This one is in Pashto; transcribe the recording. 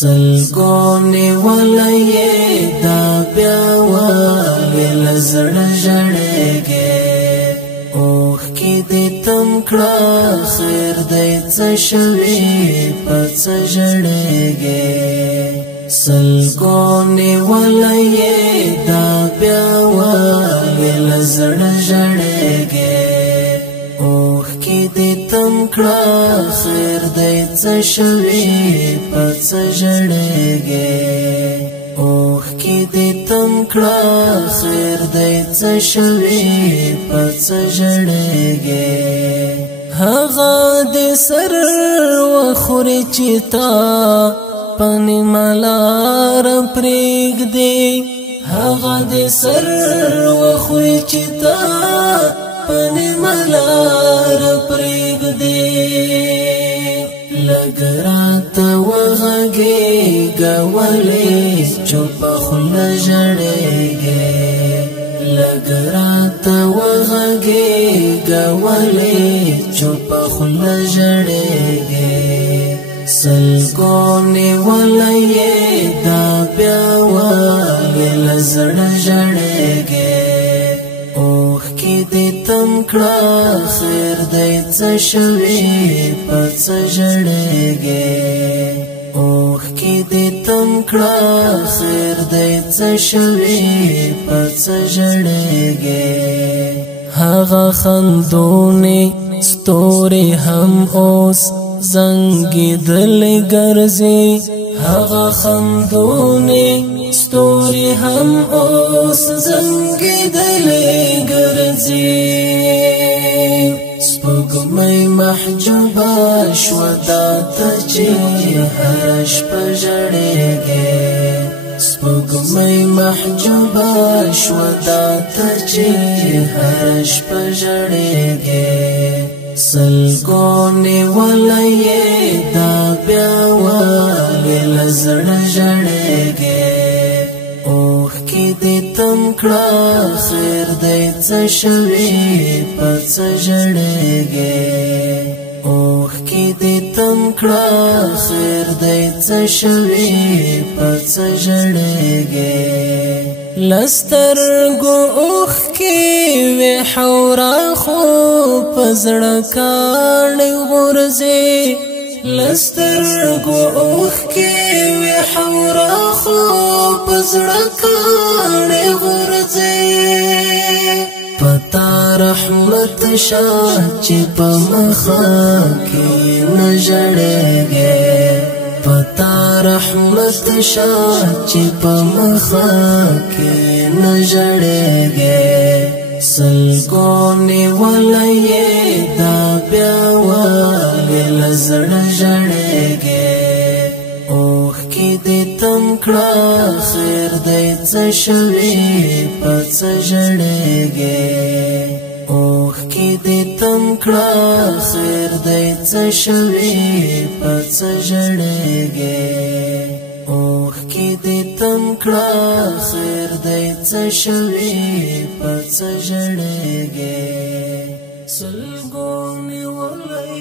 سلګونې ولې دا بیا ولې لزړ ژړېږې اوښکې دې تم کړه خیر دی څه شوي په څه ژړېږې سلګونې ولې دا بیا ولې لزړ ژړېږې اوښکې دې تم کړه خیر دی څه شوي په څه ژړېږې اوښکې دې تم کړه خیر دی څه شوي په څه ژړېږې هغه دې سر وخوري چې تا په نیمه لار پرېږدې هغه دې سر وخوري چې تا نیمه لار پرېږدې لږ راته وغږېږه ولې چوپه خوله ژړېږې لږ راته وغږېږه ولې چوپه خوله ژړېږې سلګونې ولې دا بیا ولې له زړه ژړېږې اوښکې دې تم کړه خیر دی څه شوي په څه ژړېږې اوښکې دې تم کړه خیر دی څه شوي په څه ژړېږې هغه خندونې ستوري هم اوس زنګېدلې ګرځي هغه خندونې ستوري هم اوس زنګېدلې ګرځي سپوږمۍ محجوبه شوه دا ته چې هره شپه ژړېږې سپوږمۍ محجوبه شوه دا ته چې هره شپه ژړېږې سلګونې ولې دا بیا ولې له زړه ژړېږې اوښکې دې تم کړه خیر دی څه شوي په څه ژړېږې اوښکې دې تم کړه خیر دی څه شوي په څه ژړېږې لسترګو اوښکې وې حوره خو په زړه کاڼې غورځي لسترګو اوښکې وې حوره خو په زړه کاڼې غورځي پتا رحمت شاه چې په مخه کې نه ژړېږې پتا رحمت شاه چې په مخه کې نه ژړېږې سلګونې ولې دا بیا ولې له زړه ژړېږې اوښکې دې تم کړه خیر دی څه شوي په څه ژړېږې اوښکې دې تم کړه خیر دی څه شوي په څه ژړېږې اوښکې دې تم کړه خیر دی څه شوي په څه ژړېږې سلګونې ولې